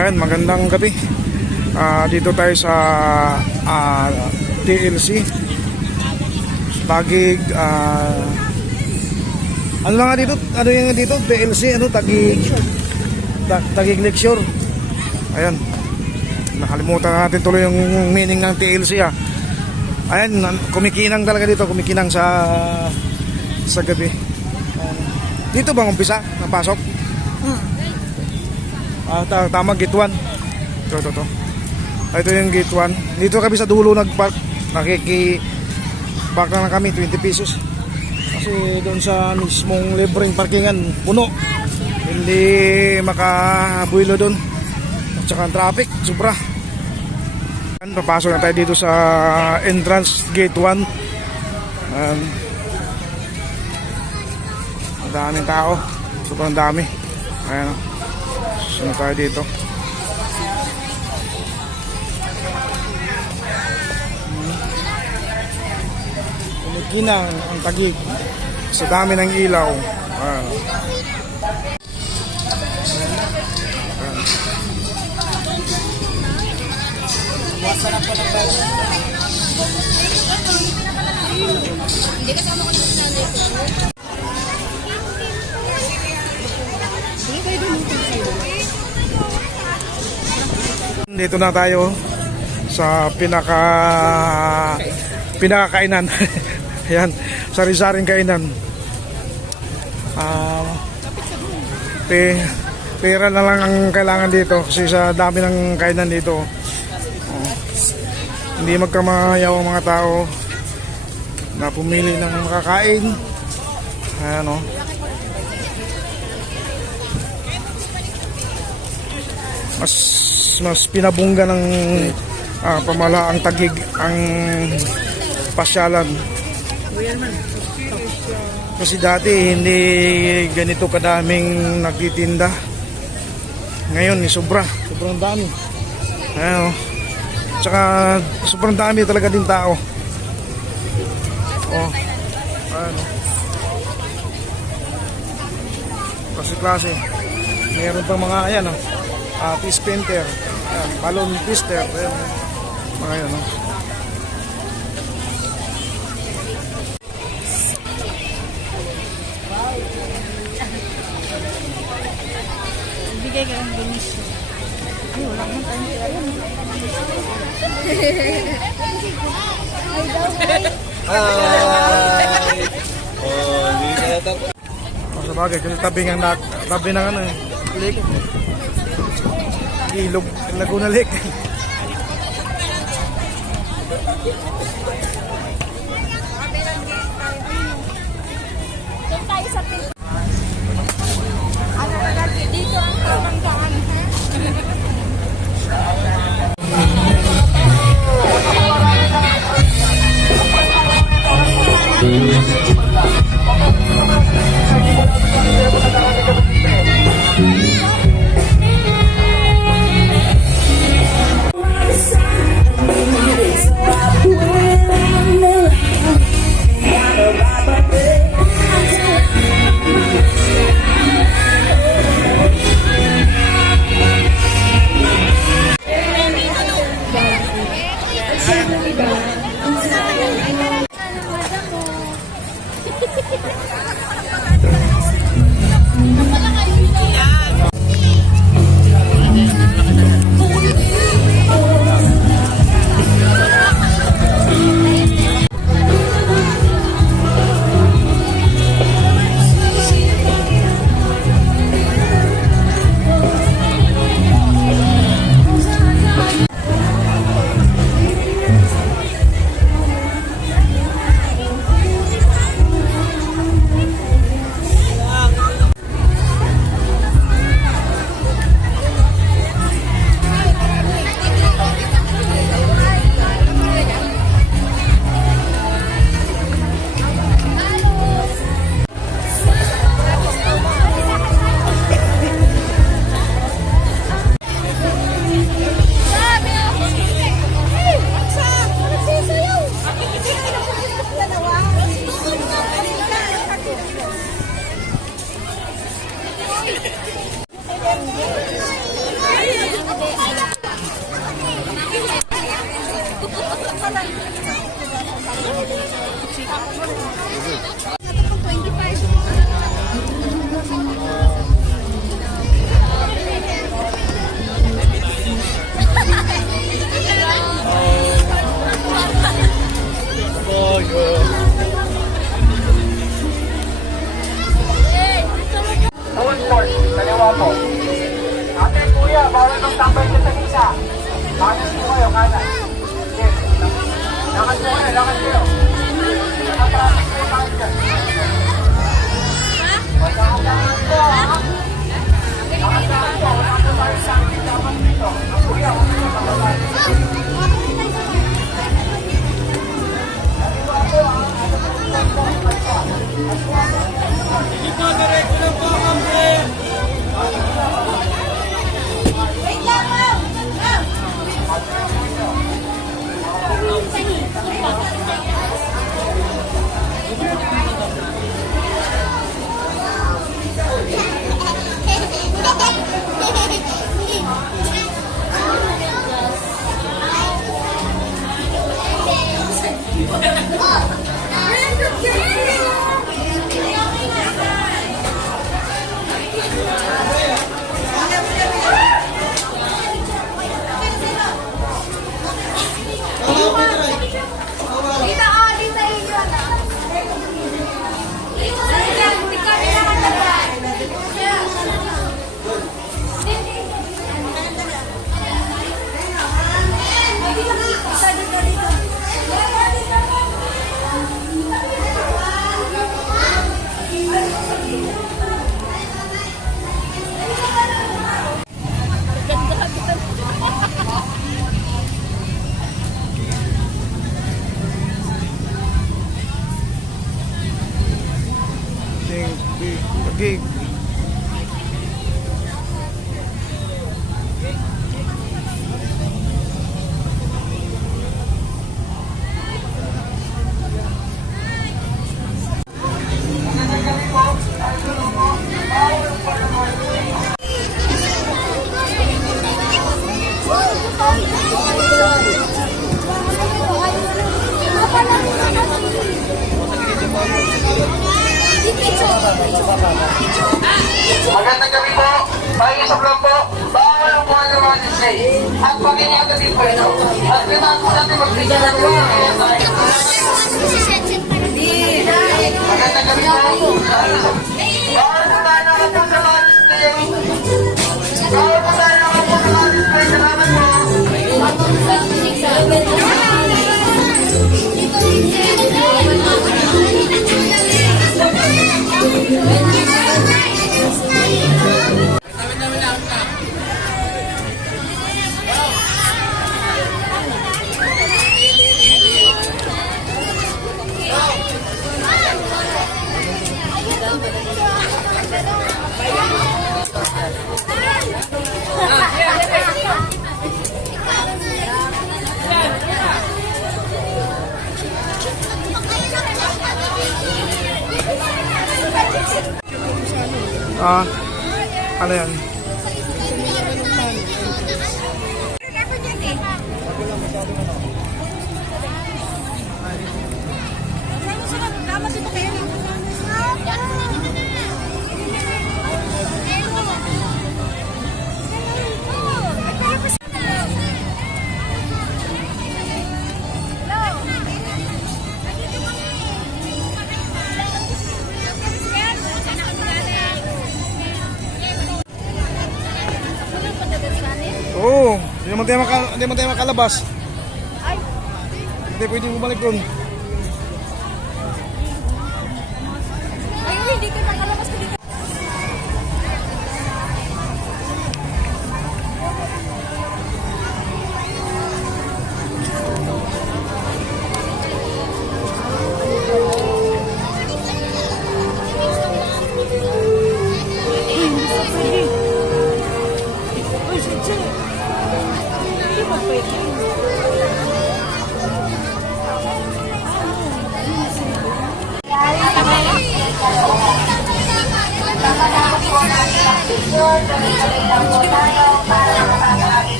Ayan, magandang gabi. Dito tayo sa TLC Taguig. Ano nga dito? Ano yung dito? TLC, ano? Taguig Lecture. Ayan. Nakalimutan natin tuloy yung meaning ng TLC Ayan, kumikinang talaga dito. Kumikinang sa gabi. Dito bang umpisa? Napasok? Tama, gate 1. Ito. Ito yung gate 1. Dito kami sa dulo nagpark. Nakiki-park na kami, 20 pesos. Kasi doon sa mismong libreng parkingan, puno. Hindi makabuelo doon. At saka ang traffic, sobra. Papasok na tayo dito sa entrance gate 1. Ang daming tao. Sobrang dami. Ayan. Sunod tayo dito. Kumikinang ang Taguig sa dami ng ilaw. Hindi kasama ko sa nanay ko. Dito na tayo sa pinakakainan. Ayan, sari-saring kainan. Pera na lang ang kailangan dito kasi sa dami ng kainan dito. Hindi magkamayaw ang mga tao na pumili ng makakain. Ayan mas pinabungga ng pamalaang Taguig ang pasyalan. Kasi dati hindi ganito kadaming nagtitinda. Ngayon sobrang dami. Ayan Tsaka sobrang dami talaga din tao. Klase. Mayroon pang mga fish painter, balloon twister, mga yan Bigay ka ng benisyo. Ay, wala akong tayo. Ay, daw. Hi! Hindi ka natin. Sa bagay, kasi tabi ng lake. Ilog, Laguna Lake. Doon tayo sa pin. Ano na natin? Dito ang pamangkaan, tambay nyo sa gisa. Kanan po kayo, kanan. Yes. Lakad po kayo, lakad kayo. Nakatraffic po tayo dyan. Pagkakalangan po, ha? Nakatraffic po, wala po tayo sa akin dapat dito. Ang kuya, huwag po nakakalaman. Wait lang, ma'am! Ma'am! Dito, oh, dito yun. Gig. Magandang gabi po. Tayo sa vlog po. Bawal ang mga Romanis Day. At pag-ingat din po ito. At kailangan po natin magbigyan ng mga. Magandang gabi po. Bawal po tayo naman po sa Romanis Day. Bawal po tayo naman po sa Romanis Day. Salamat po. Ano yan? Oo, hindi naman tayo makalabas. Hindi pwedeng bumalik doon. Ay, hindi ka nakalabas ko dito.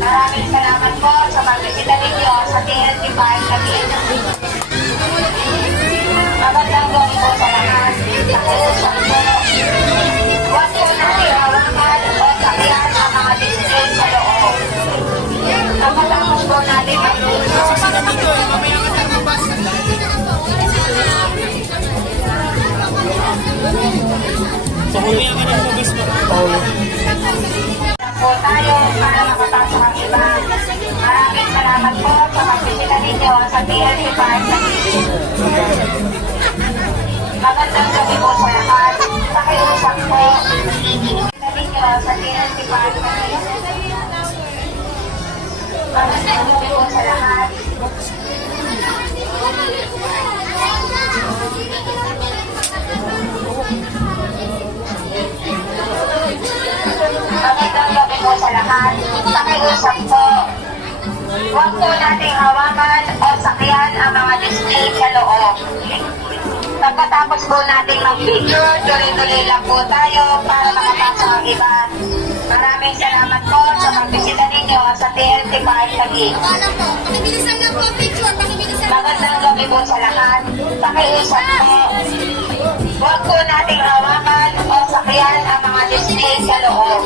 Maraming salamat po sa pagbisita ninyo sa TNT Park Cavite. Magandang gabi po sa lahat. Huwag po natin hawakan o sakyan ang mga display sa loob. Kapatapos po natin ang po tayo. makapasok ang iba. Maraming salamat po sa pagbisita ninyo sa TLC Park. Magandang gabi po sa lahat. Pakiusap po. Ninyo sa TLC Park. Magandang gabi po sa lahat. Magandang gabi po sa lahat. Pakiusap po. Huwag po nating hawakan o sakyan ang mga display sa loob. Pagkatapos po nating mag-picture, tuloy-tuloy lang po tayo para makapasok ang iba. Maraming salamat po sa pagbisita ninyo sa TLC Park Taguig. Pakibilisan lang po picture. Pakibilisan lang. Magandang gabi po sa lahat. Pakiusap po. Huwag po nating hawakan o sakyan ang mga display sa loob.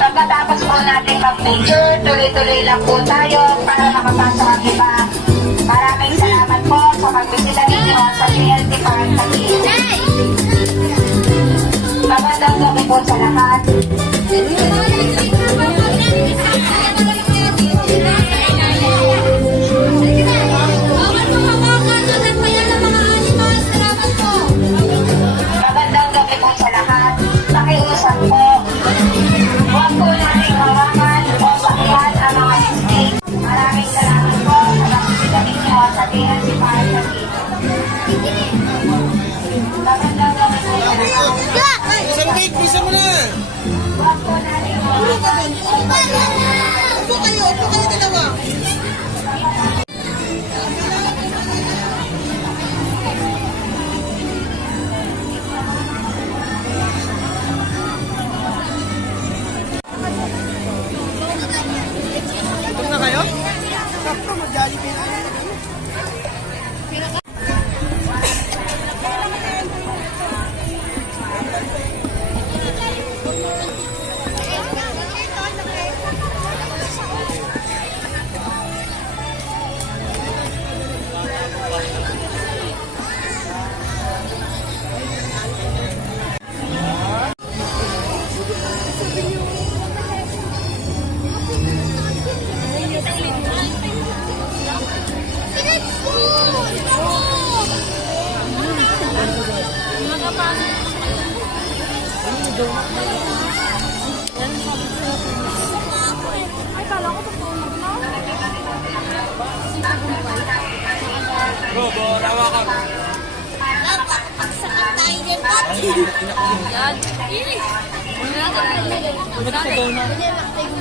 Pagkatapos po natin mag-picture, tuloy-tuloy lang po tayo para makapasok ang iba. Maraming salamat po sa pagbisita ninyo sa TLC Park Taguig. Magandang gabi po sa lahat. Magandang gabi po sa lahat. Pakiusap po. Huwag po nating hawakan o sakyan ang mga display. Maraming salamat po sa pagbisita ninyo sa TLC Park Taguig. Magandang gabi po sa lahat. Isang date, bisa mo na! Huwag po nating hawakan o sakyan. Upo kayo dalawa.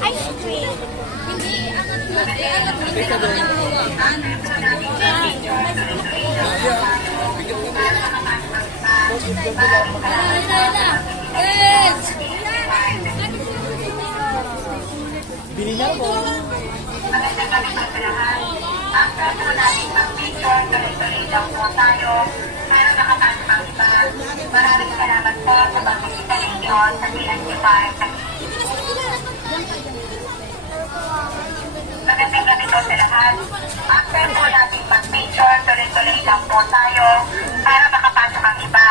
Ice cream. Hindi, Magandang gabi po sa lahat. After po natin mag-picture, tuloy-tuloy lang po tayo. Pero nakapasok ang iba. Maraming salamat po sa pagbisita ninyo sa TLC Park. Magandang gabi po sa lahat. After po natin mag-picture, tuloy-tuloy lang po tayo. Para makapasok ang iba.